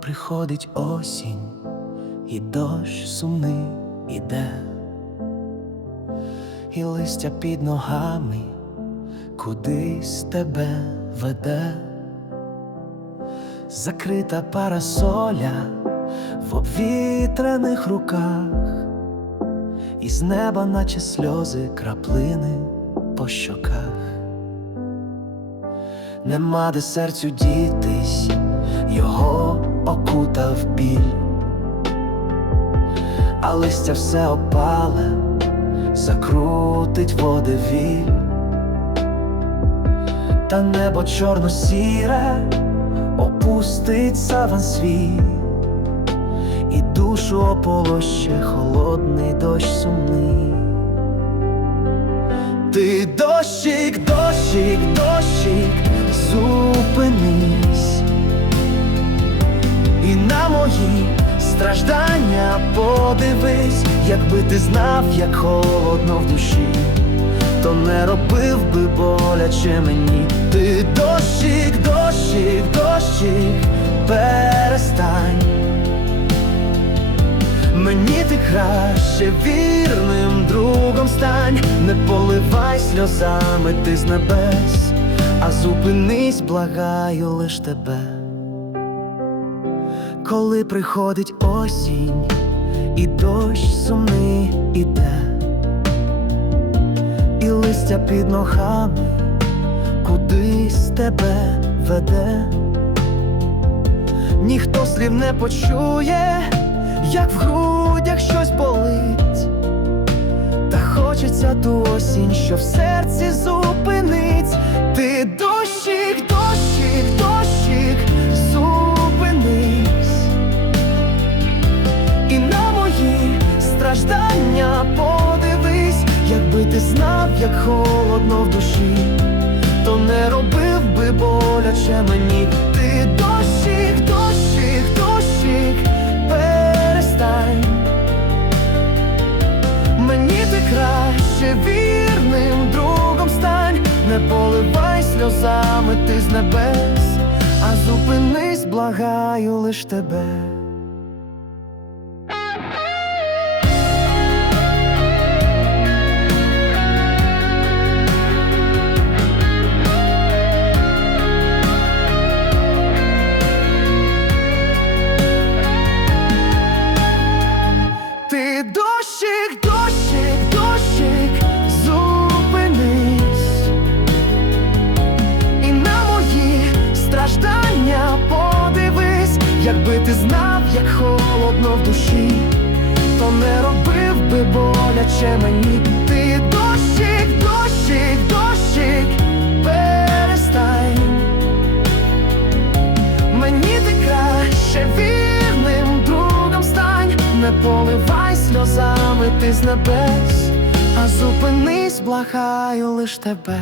приходить осінь, і дощ сумний іде, і листя під ногами кудись тебе веде, закрита парасоля в обвітрених руках, і з неба, наче сльози, краплини по щоках. Нема де серцю дітись, його окутав біль, а листя все опале, закрутить води віль, та небо чорно-сіре опустить саван свій, і душу ополоще холодний дощ сумний. Ти дощик, дощик, подивись, якби ти знав, як холодно в душі, то не робив би боляче мені. Ти дощик, дощик, дощик, перестань. Мені ти краще вірним другом стань, не поливай сльозами ти з небес, а зупинись, благаю лиш тебе. Коли приходить осінь, і дощ сумний іде, і листя під ногами кудись тебе веде, ніхто слів не почує як в грудях щось болить, та хочеться ту осінь, що в серці зупинить. Як холодно в душі, то не робив би боляче мені. Ти дощик, дощик, дощик перестань Мені ти краще вірним другом стань, не поливай сльозами ти з небес, а зупинись, благаю лиш тебе. То не робив би боляче мені. Ти дощик, дощик, дощик, перестань Мені ти краще вірним другом стань, не поливай сльозами ти з небес, а зупинись, благаю лиш тебе.